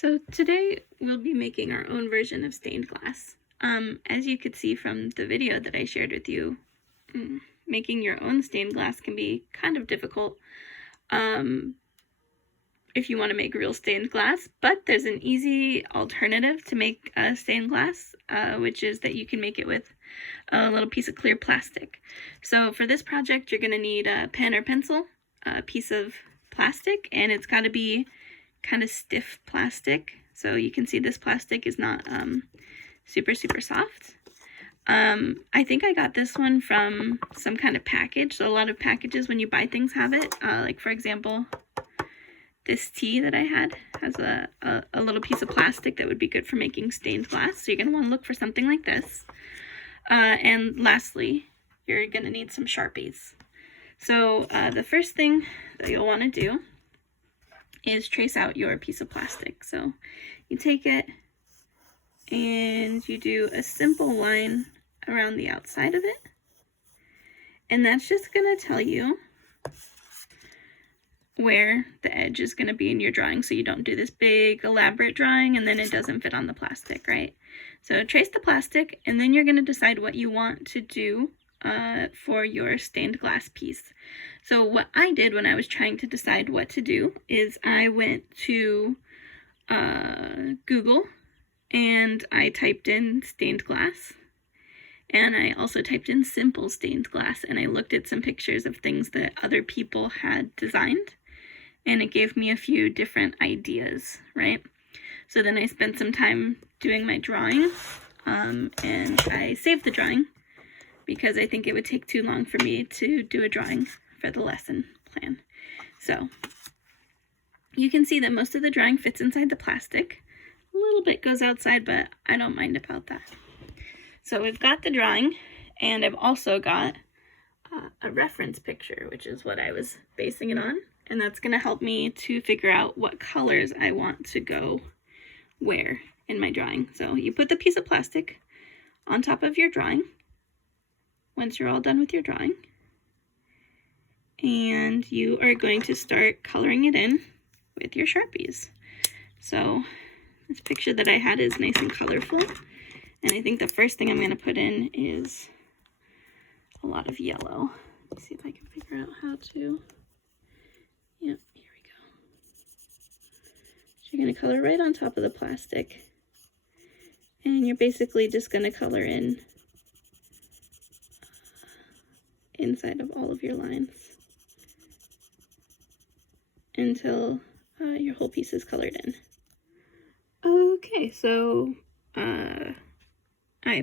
So today we'll be making our own version of stained glass. As you could see from the video that I shared with you, making your own stained glass can be kind of difficult if you want to make real stained glass, but there's an easy alternative to make stained glass, which is that you can make it with a little piece of clear plastic. So for this project, you're going to need a pen or pencil, a piece of plastic, and it's got to be kind of stiff plastic. So you can see this plastic is not super soft. I think I got this one from some kind of package. So a lot of packages when you buy things have it. Like for example, this tea that I had has a little piece of plastic that would be good for making stained glass. So you're going to want to look for something like this. And lastly, you're going to need some Sharpies. So the first thing that you'll want to do is trace out your piece of plastic. So you take it and you do a simple line around the outside of it. And that's just going to tell you where the edge is going to be in your drawing, so you don't do this big elaborate drawing and then it doesn't fit on the plastic, right? So trace the plastic, and then you're going to decide what you want to do for your stained glass piece. So what I did when I was trying to decide what to do is I went to Google and I typed in stained glass, and I also typed in simple stained glass, and I looked at some pictures of things that other people had designed, and it gave me a few different ideas, right? So then I spent some time doing my drawing, and I saved the drawing because I think it would take too long for me to do a drawing for the lesson plan. So you can see that most of the drawing fits inside the plastic. A little bit goes outside, but I don't mind about that. So we've got the drawing, and I've also got a reference picture, which is what I was basing it on. And that's going to help me to figure out what colors I want to go where in my drawing. So you put the piece of plastic on top of your drawing once you're all done with your drawing. And you are going to start coloring it in with your Sharpies. So this picture that I had is nice and colorful. And I think the first thing I'm going to put in is a lot of yellow. Let me see if I can figure out how to. Yep, here we go. So you're going to color right on top of the plastic. And you're basically just going to color in inside of all of your lines until your whole piece is colored in. Okay, so I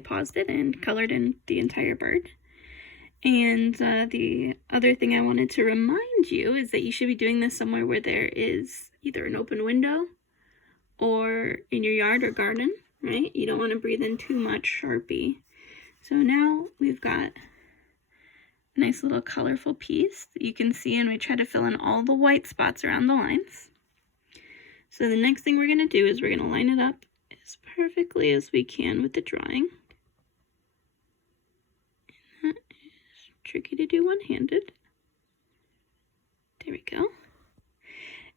paused it and colored in the entire bird. And the other thing I wanted to remind you is that you should be doing this somewhere where there is either an open window or in your yard or garden, right? You don't want to breathe in too much Sharpie. So now we've got a nice little colorful piece that you can see, and we try to fill in all the white spots around the lines. So the next thing we're going to do is we're going to line it up as perfectly as we can with the drawing. And that is tricky to do one-handed. There we go.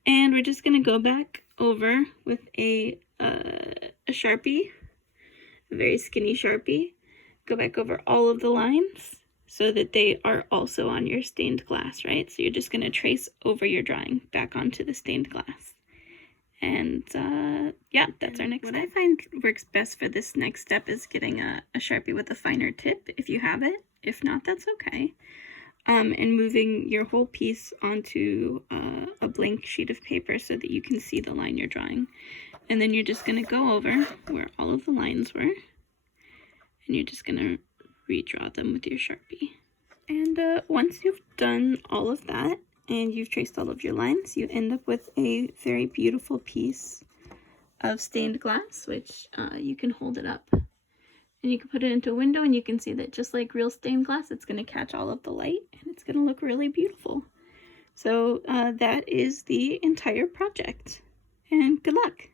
And we're just going to go back over with a Sharpie, a very skinny Sharpie. Go back over all of the lines so that they are also on your stained glass, right? So you're just going to trace over your drawing back onto the stained glass. And yeah, that's our next step. What I find works best for this next step is getting a Sharpie with a finer tip, if you have it. If not, that's okay. And moving your whole piece onto a blank sheet of paper so that you can see the line you're drawing. And then you're just going to go over where all of the lines were, and you're just going to redraw them with your Sharpie. And once you've done all of that, and you've traced all of your lines, you end up with a very beautiful piece of stained glass, which you can hold it up. And you can put it into a window, and you can see that just like real stained glass, it's going to catch all of the light, and it's going to look really beautiful. So that is the entire project. And good luck!